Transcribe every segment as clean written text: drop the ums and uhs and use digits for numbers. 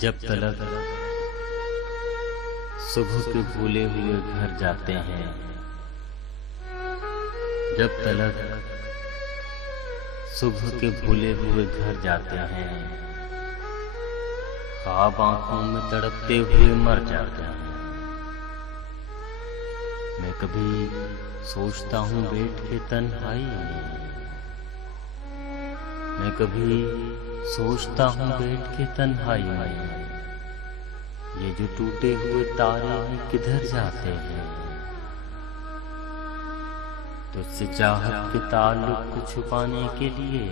जब तलक सुबह के भूले हुए घर जाते हैं, जब तलक सुबह के भूले हुए घर जाते हैं, ख्वाब आंखों में तड़पते हुए मर जाते हैं। मैं कभी सोचता हूँ बैठ के तन्हाई में, मैं कभी सोचता हूँ बैठ के तन्हाई में, ये जो टूटे हुए तारे हैं किधर जाते हैं। तुझसे चाहत के ताल्लुक को छुपाने के लिए,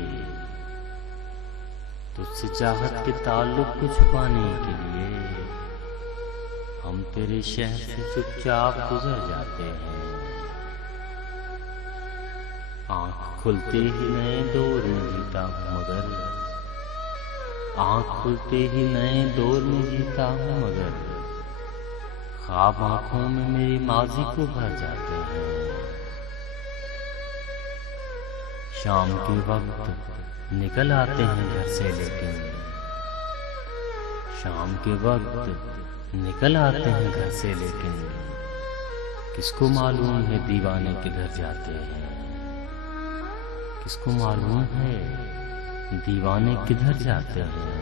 तुझसे चाहत के ताल्लुक को छुपाने के लिए हम तेरे शहर से चुपचाप गुजर जाते हैं। आँख खुलते ही नए दौर में जीता हूँ मगर, आँख खुलते ही नए दौर में जीता हूँ मगर, ख्वाब आँखों में मेरी माजी को भर जाते हैं। शाम के वक्त निकल आते हैं घर से लेकिन, शाम के वक्त निकल आते हैं घर से लेकिन, किसको मालूम है दीवाने किधर जाते हैं। किसको मालूम है दीवाने किधर जाते हैं।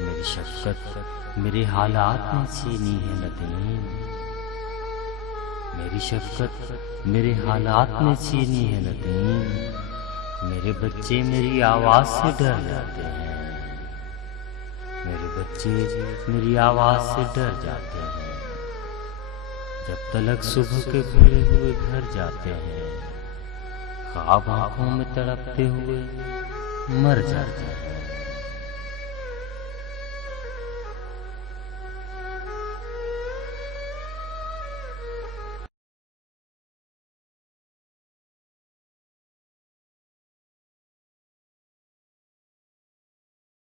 मेरी शफ़क़त मेरे हालात में छीनी है नदीम, मेरी शफ़क़त मेरे हालात में छीनी है नदीम। मेरे बच्चे मेरी आवाज़ से डर जाते हैं, मेरे बच्चे मेरी आवाज़ से डर जाते हैं। जब तलक सुबह के भूले हुए घर जाते हैं, ख्वाब आँखों में तड़पते हुए मर जाते हैं।